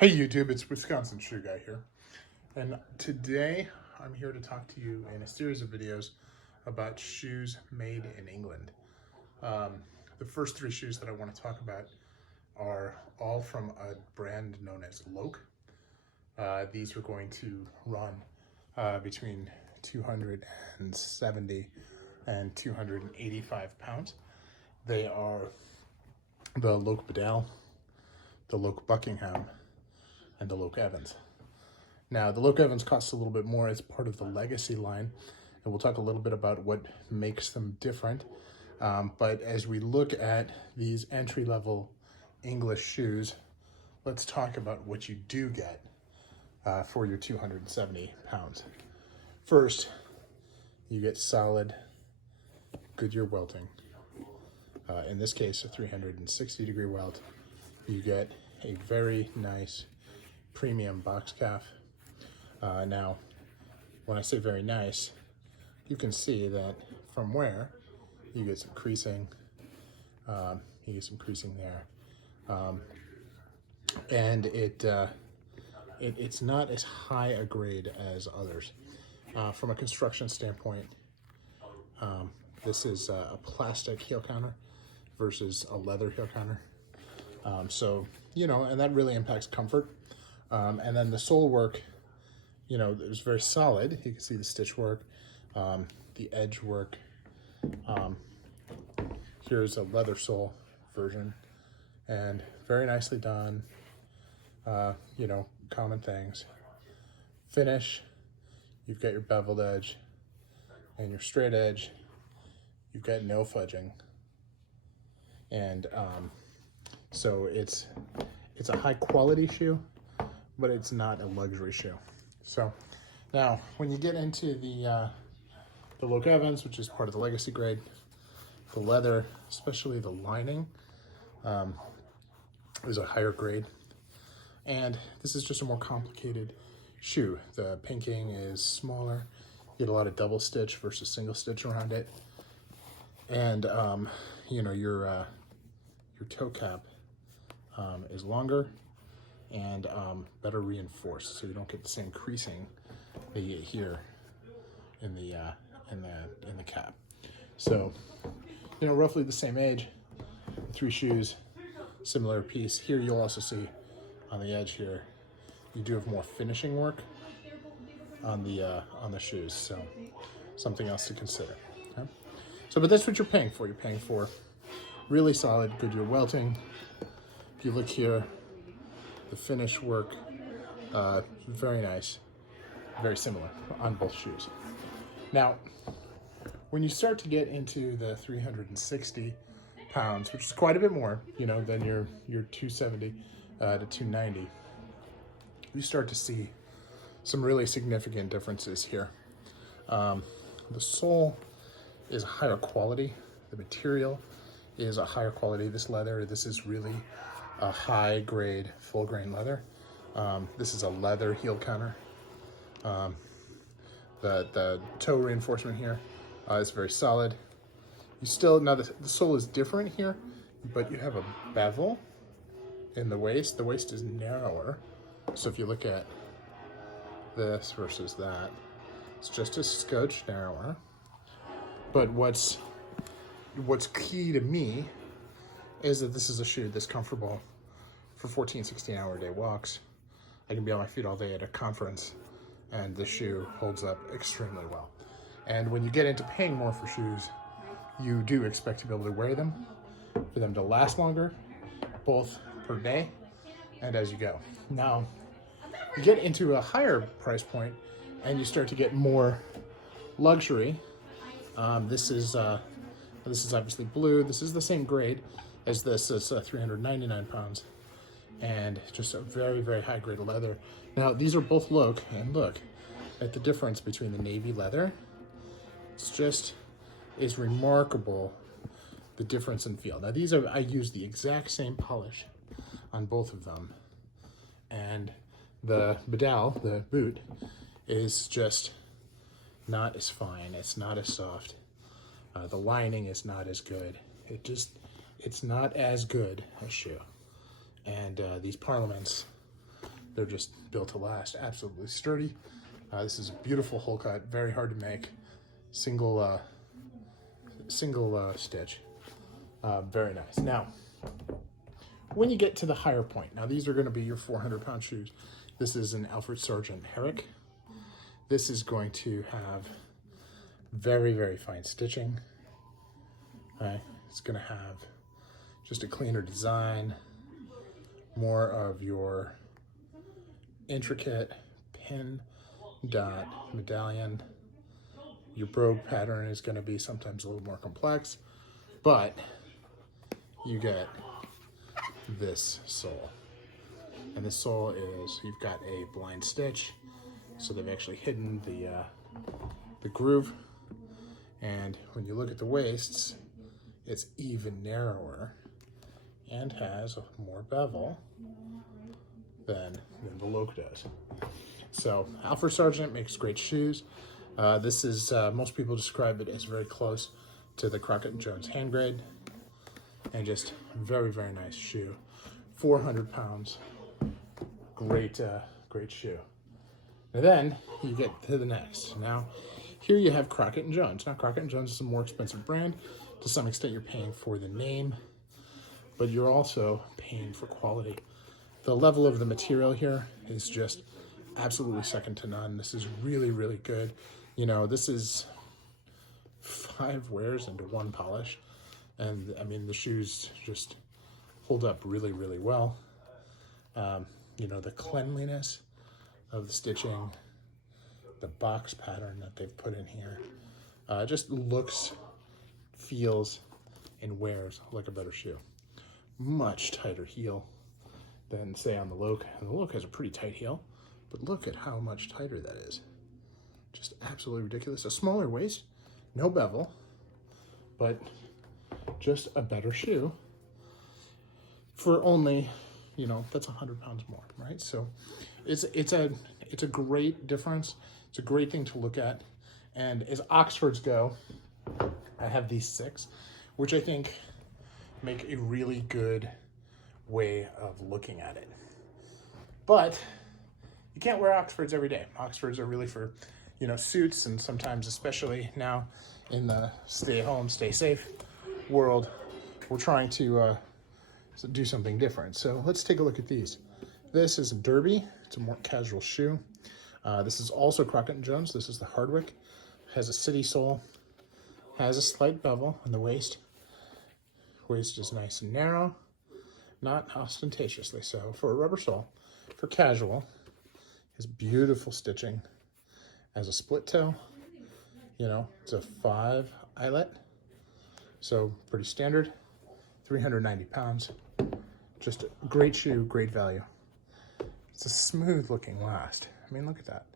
Hey YouTube, it's Wisconsin Shoe Guy here, and today I'm here to talk to you in a series of videos about shoes made in England. The first three shoes that I want to talk about are all from a brand known as Loake. These are going to run between 270 and 285 pounds. They are the Loake Badal, the Loake Buckingham, and the Loake Evans. Now, the Loake Evans costs a little bit more as part of the legacy line, and we'll talk a little bit about what makes them different. But as we look at these entry-level English shoes, let's talk about what you do get for your 270 pounds. First, you get solid Goodyear welting. In this case, a 360-degree welt. You get a very nice premium box calf. Now, when I say very nice, you can see that from where you get some creasing, there, and it's not as high a grade as others. From a construction standpoint, this is a plastic heel counter versus a leather heel counter. So, and that really impacts comfort. And then the sole work, it was very solid. You can see the stitch work, the edge work. Here's a leather sole version, and very nicely done. Common things. Finish, you've got your beveled edge and your straight edge. You've got no fudging. And so it's a high quality shoe, but it's not a luxury shoe. So now when you get into the Loake Evans, which is part of the legacy grade, the leather, especially the lining, is a higher grade. And this is just a more complicated shoe. The pinking is smaller. You get a lot of double stitch versus single stitch around it. And your toe cap is longer and better reinforced, so you don't get the same creasing that you get here in the cap. So, roughly the same age, three shoes, similar piece. Here you'll also see on the edge here, you do have more finishing work on the shoes, so something else to consider. Okay? So, but that's what you're paying for. You're paying for really solid Goodyear welting. If you look here, the finish work, very nice, very similar on both shoes. Now, when you start to get into the 360 pounds, which is quite a bit more, than your 270 to 290, you start to see some really significant differences here. The sole is higher quality. The material is a higher quality. This leather, this is really a high grade, full grain leather. This is a leather heel counter. The toe reinforcement here is very solid. You still, now the sole is different here, but you have a bevel in the waist. The waist is narrower. So if you look at this versus that, it's just a scotch narrower. But what's key to me is that this is a shoe that's comfortable for 14, 16-hour day walks. I can be on my feet all day at a conference, and this shoe holds up extremely well. And when you get into paying more for shoes, you do expect to be able to wear them, for them to last longer, both per day and as you go. Now, you get into a higher price point, and you start to get more luxury. This is obviously blue. This is the same grade as this. It's 399 pounds, and just a very, very high grade of leather. Now, these are both Loake, and look at the difference between the navy leather. It's remarkable, the difference in feel. Now, I use the exact same polish on both of them, and the Badal, the boot, is just not as fine. It's not as soft. The lining is not as good. It's not as good a shoe. And these Parliaments They're just built to last, absolutely sturdy. This is a beautiful hole cut, very hard to make. Single stitch, very nice. Now, when you get to the higher point, now these are going to be your 400-pound shoes. This is an Alfred Sargent Herrick. This is going to have very, very fine stitching. It's going to have just a cleaner design, more of your intricate pin dot medallion. Your brogue pattern is going to be sometimes a little more complex, but you get this sole. And the sole is, you've got a blind stitch, so they've actually hidden the groove. And when you look at the waists, it's even narrower and has more bevel than the Loake does. So Alfred Sargent makes great shoes. This is, most people describe it as very close to the Crockett and Jones hand grade, and just very, very nice shoe. 400 pounds, great, great shoe. And then you get to the next. Now, here you have Crockett and Jones. Now, Crockett and Jones is a more expensive brand. To some extent, you're paying for the name, but you're also paying for quality. The level of the material here is just absolutely second to none. This is really, really good. You know, this is 5 wears into 1 polish. And I mean, the shoes just hold up really, really well. You know, the cleanliness of the stitching, the box pattern that they've put in here, just looks, feels, and wears like a better shoe. Much tighter heel than, say, on the Loake. And the Loake has a pretty tight heel, but look at how much tighter that is. Just absolutely ridiculous. A smaller waist, no bevel, but just a better shoe for only, you know, that's 100 pounds more, right? So it's a great difference. It's a great thing to look at. And as Oxfords go, I have these 6, which I think make a really good way of looking at it. But you can't wear Oxfords every day. Oxfords are really for, you know, suits, and sometimes, especially now in the stay at home, stay safe world, we're trying to do something different. So let's take a look at these. This is a derby. It's a more casual shoe. This is also Crockett and Jones. This is the Hardwick. Has a city sole. Has a slight bevel on the waist. Waist is nice and narrow, not ostentatiously so for a rubber sole. For casual, has beautiful stitching. Has a split toe. You know, it's a 5 eyelet. So pretty standard. 390 pounds. Just a great shoe, great value. It's a smooth looking last. I mean, look at that.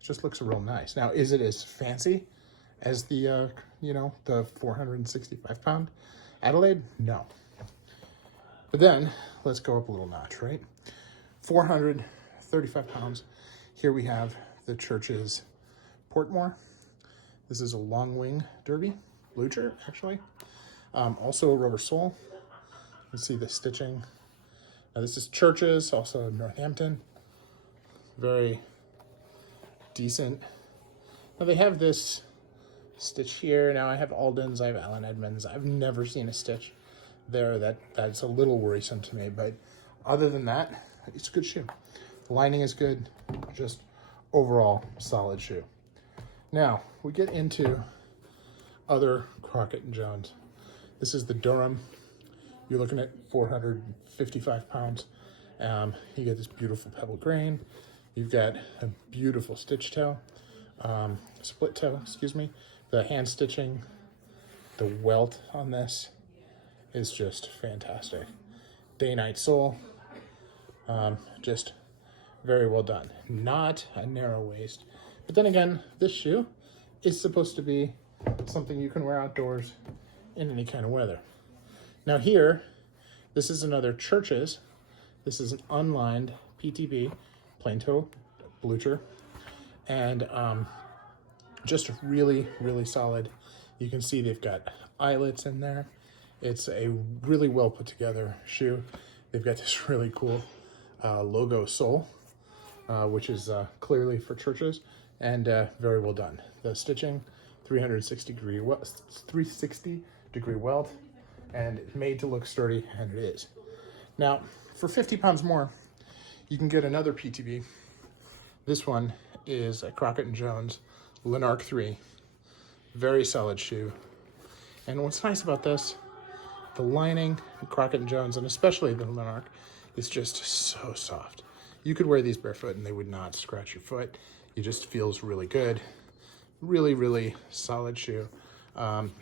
It just looks real nice. Now, is it as fancy as the, you know, the 465 pound Adelaide? No. But then let's go up a little notch, right? 435 pounds. Here we have the Church's Portmore. This is a long wing derby, blucher actually. Also a rubber sole. You see the stitching. Now this is Church's, also Northampton. Very decent. Now they have this stitch here. Now I have Alden's, I have Allen Edmonds. I've never seen a stitch there that's a little worrisome to me, but other than that, it's a good shoe. The lining is good, just overall solid shoe. Now we get into other Crockett and Jones. This is the Durham. You're looking at 455 pounds. You get this beautiful pebble grain. You've got a beautiful stitch toe, split toe, excuse me. The hand stitching, the welt on this is just fantastic. Day-night sole, just very well done. Not a narrow waist, but then again, this shoe is supposed to be something you can wear outdoors in any kind of weather. Now here, this is another Church's. This is an unlined PTB, plain toe blucher, and just really, really solid. You can see they've got eyelets in there. It's a really well put together shoe. They've got this really cool logo sole. which is clearly for churches, and very well done. The stitching, 360 degree welt, and made to look sturdy, and it is. Now, for 50 pounds more, you can get another PTB. This one is a Crockett and Jones Lanark 3. Very solid shoe. And what's nice about this, the lining, Crockett and Jones, and especially the Lanark, is just so soft. You could wear these barefoot and they would not scratch your foot. It just feels really good. Really, really solid shoe.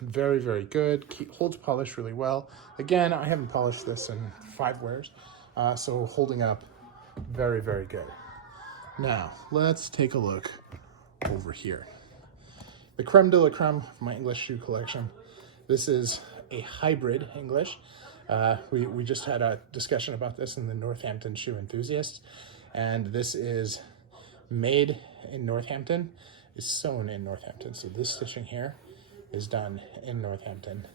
Very, very good. Holds polish really well. Again, I haven't polished this in 5 wears, so holding up very, very good. Now, let's take a look over here. The creme de la creme of my English shoe collection. This is a hybrid English. We just had a discussion about this in the Northampton Shoe Enthusiasts, and this is made in Northampton, is sewn in Northampton. So this stitching here is done in Northampton.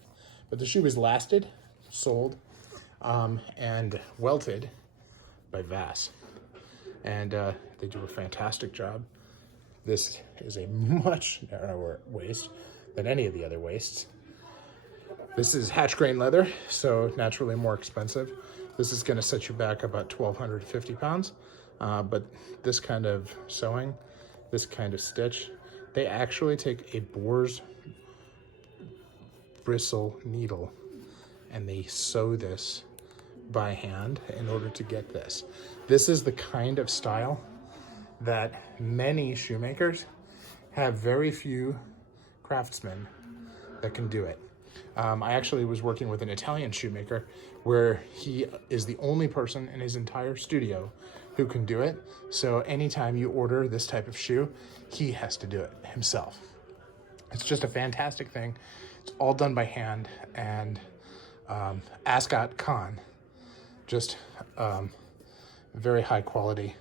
But the shoe is lasted, sold, and welted by Vass. And they do a fantastic job. This is a much narrower waist than any of the other waists. This is hatch grain leather, so naturally more expensive. This is going to set you back about 1,250 pounds. But this kind of sewing, this kind of stitch, they actually take a boar's bristle needle and they sew this by hand in order to get this. This is the kind of style that many shoemakers have very few craftsmen that can do it. I actually was working with an Italian shoemaker where he is the only person in his entire studio who can do it. So anytime you order this type of shoe, he has to do it himself. It's just a fantastic thing. It's all done by hand, and Ascot Con, just very high quality,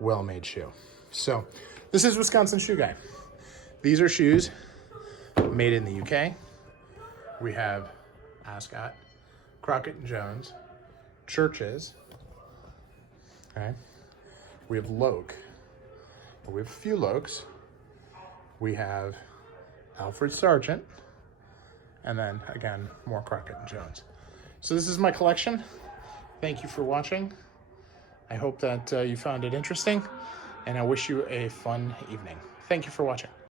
well-made shoe. So this is Wisconsin Shoe Guy. These are shoes made in the UK. We have Ascot, Crockett and Jones, Churches. Okay. We have Loake. We have a few Loakes. We have Alfred Sargent. And then, again, more Crockett and Jones. So this is my collection. Thank you for watching. I hope that you found it interesting, and I wish you a fun evening. Thank you for watching.